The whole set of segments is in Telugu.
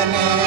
Amen.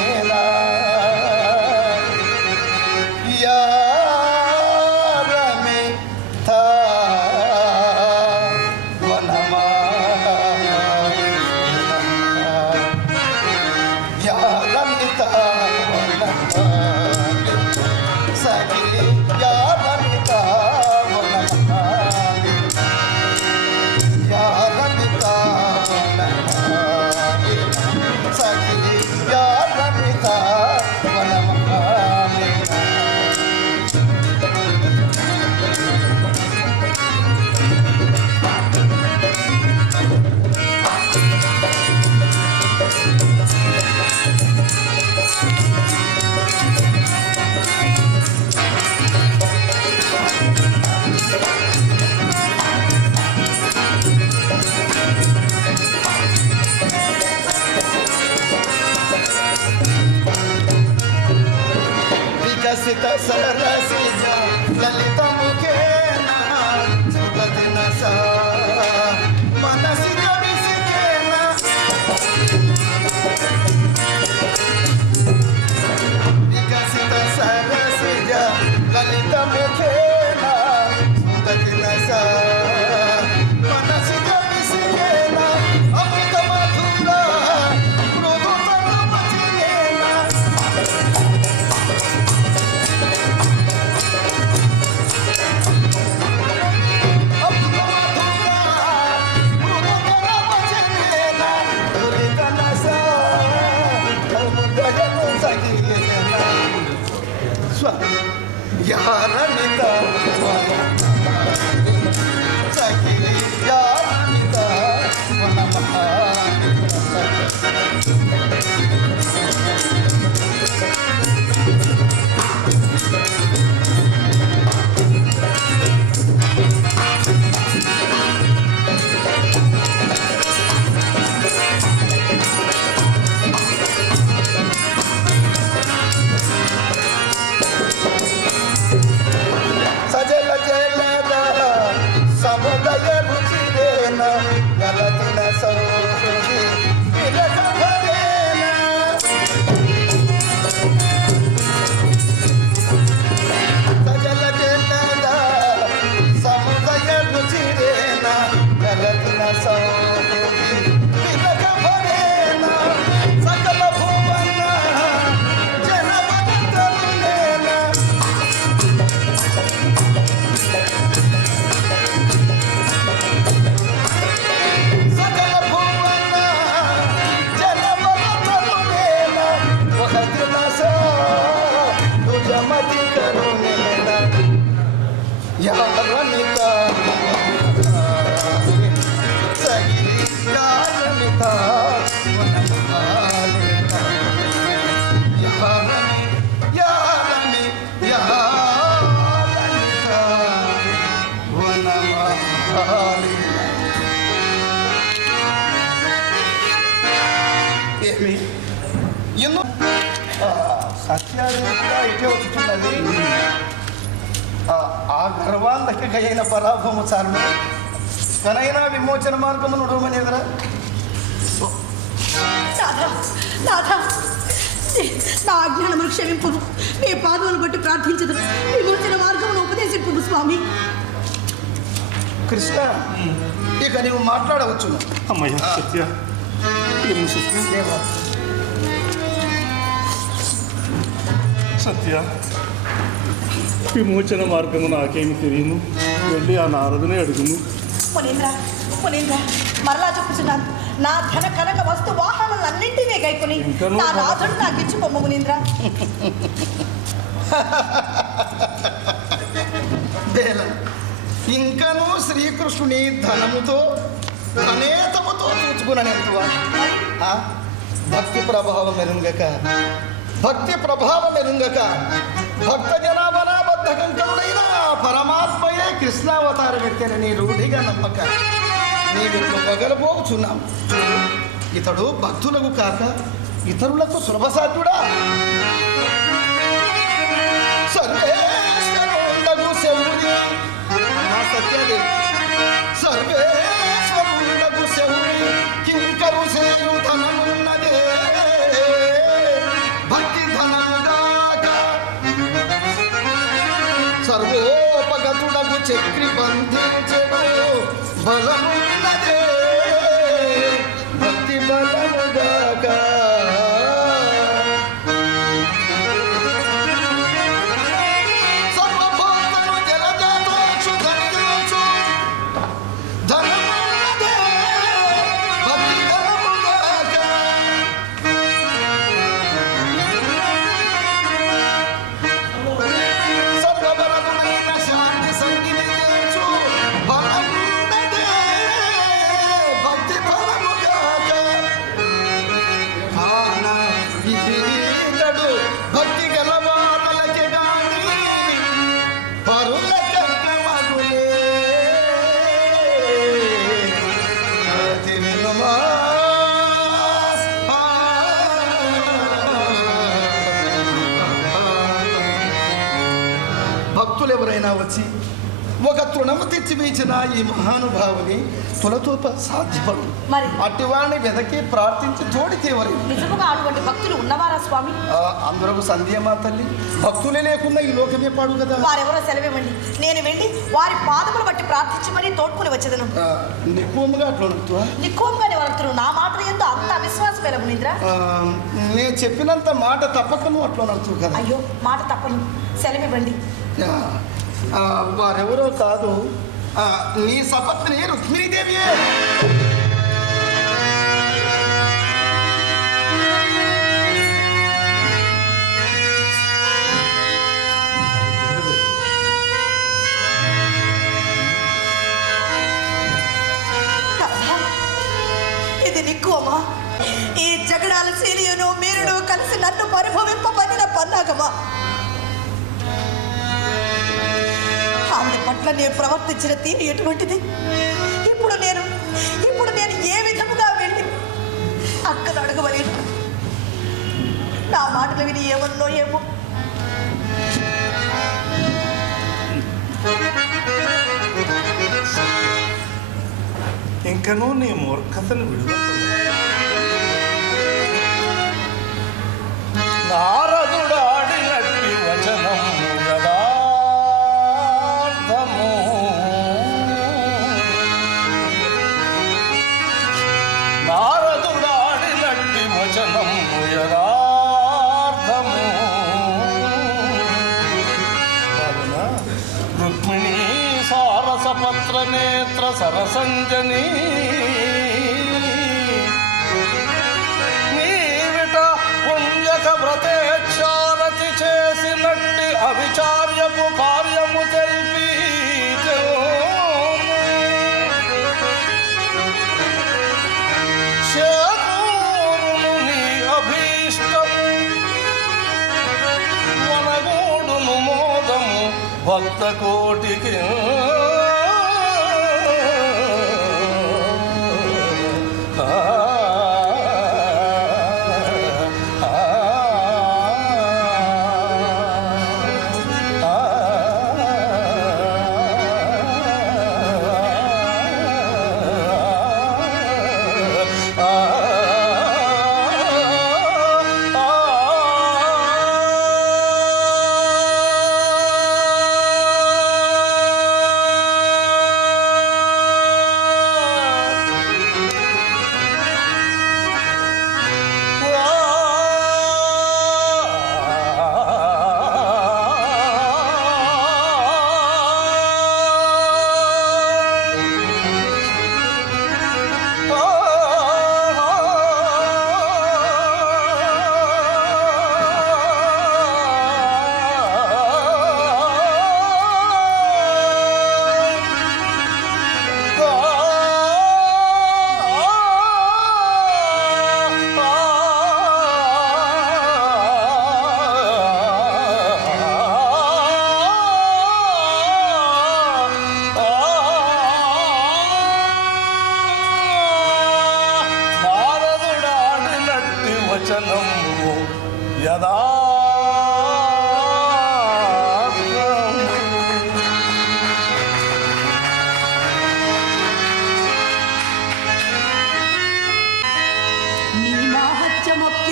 ఆ గర్వాంధక అయిన పరాభవము చాలు కనైనా విమోచన మార్గము నడవమని ఎదురా నా అజ్ఞానమును క్షమింపు నీ పాదములు బట్టి ప్రార్థించదు. విమోచన మార్గమును ఉపదేశింపు స్వామి. కృష్ణ ఇక నీవు మాట్లాడవచ్చును అమ్మయ్య సత్య. సత్య. విమోచన మార్గము నాకేమి తెలియను వెళ్ళి ఆ నారదుని అడుగును మునీంద్ర మునీంద్ర మరలా చెప్పుచున్నాను. నా ధన కనక వస్తు వాహనాలన్నింటినీ గైకొని నా నాథుడు నాకు ఇచ్చి పొమ్మ మునీంద్ర. ఇంకనూ శ్రీకృష్ణుని ధనముతో అనేతముతో ఆ? భక్తి ప్రభావం ఎరుంగక భక్తి ప్రభావం ఎరుంగక. భక్త జనాభనాబద్ధ కంకరుడైన ఆ పరమాత్మయే కృష్ణావతారం ఎత్తేనని రూఢిగా నమ్మక. నీవిట్లు పగలబోచున్నాం ఇతడు భక్తులకు కాక ఇతరులకు సులభసాధ్యుడా? సర్వేశ్వరుండగు సర్వే నా సత్యాదేవి. సర్వే చక్రి బంధు వచ్చి ఒక తృణము తెచ్చి వేచిన ఈ మహానుభావుని తులతూప సాధ్యపడు. వారిని వెదకి ప్రార్థించి తోడితే ఎవరు నిజముగా అటువంటి భక్తులు ఉన్నవారా స్వామి? అందరూ సంధ్యమా తల్లి? భక్తులే లేకుండా ఈ లోకమే పాడు కదా. వారెవరో సెలవివ్వండి నేను వెళ్ళి వారి పాదములు బట్టి ప్రార్థించి మరీ తోడ్కొని వచ్చేదను. నిపుణంగా అట్లా నడుపుతావా? నిక్కోంగానే వరుతురు నా మాట ఎందు అంత అవిశ్వాసం ఎలా మునిద్రా ఆ నేను చెప్పినంత మాట తప్పక నువ్వు అట్లా నడుచు కదా. అయ్యో మాట తప్పను. సెలవివ్వండి వారెవరో కాదు. నీ సపత్ని రుక్మిణీదేవియే రాధా, ఇది ఈ జగడాల సీలియను మీరును కలిసి నన్ను పరిభవింపబడిన పన్నాగమా? పట్ల నేను ప్రవర్తించిన తీరు ఎటువంటిది? ఇప్పుడు నేను ఇప్పుడు నేను ఏ విధముగా వెళ్ళి అక్కను అడగవలేను? నా మాటలు విని ఏమన్నో ఏమో. ఇంకనూ నీ మూర్ఖతను విడుదల నారదుడాడినట్టి సారసపత్ర నేత్ర సరసంజని. నీవిట పుణ్యక వ్రతేక్షారతి చేసినట్టి అవిచార్యపు కార్యము తెలిపి భక్త కోటికి.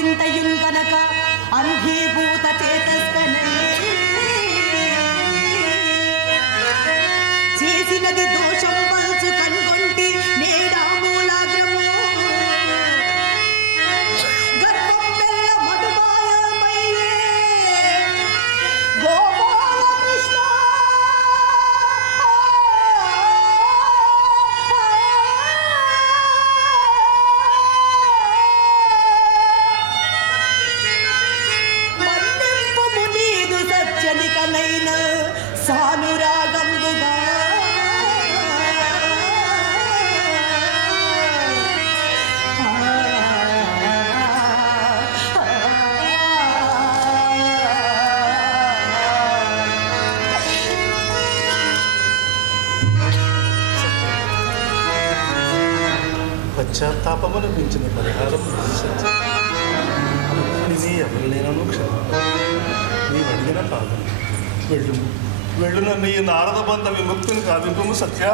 మాహత్యమొక్కింతయున్ గనక అంగీభూత చేతస్ పశ్చాత్తాపమును మించిన పరిహారం. రుక్మిణిని ఎవరినైనాను నీవు అడిగిన కాదు. వెళ్ళు. వెళ్ళునన్న ఈ నారద బంధ విముక్తిని కావింపము సత్య.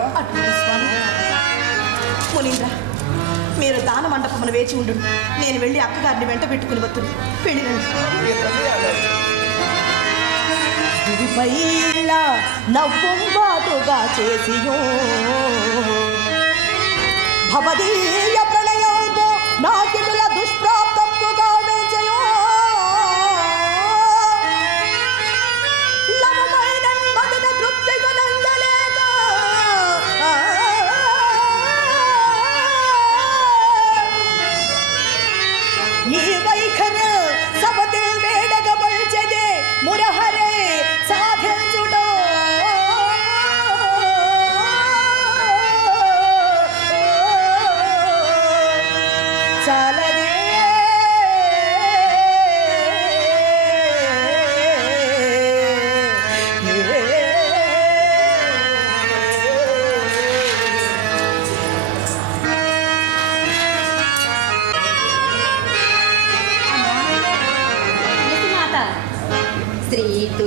మునీంద్ర మీరు దాన మండపమును వేచి ఉండు. నేను వెళ్ళి అక్కగారిని వెంట పెట్టుకుని వద్దును అలాగే. పైల నవ్వుబాటుగా చేసియో. ಭವದಿ ಏ ಪ್ರಳಯವೋ ನಾಕೆಲ್ಲ ದುಷ್ಟ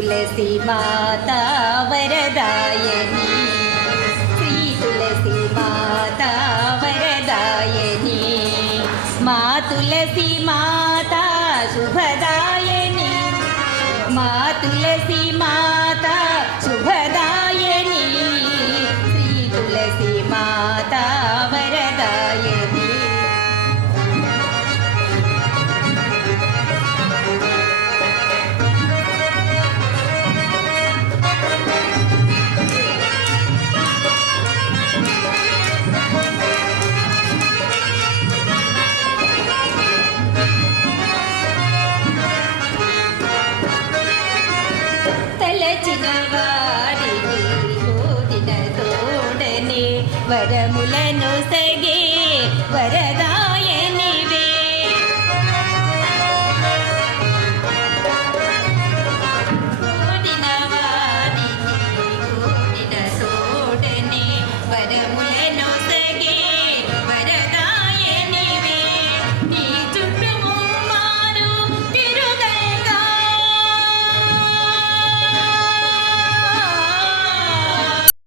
తులసి మాతా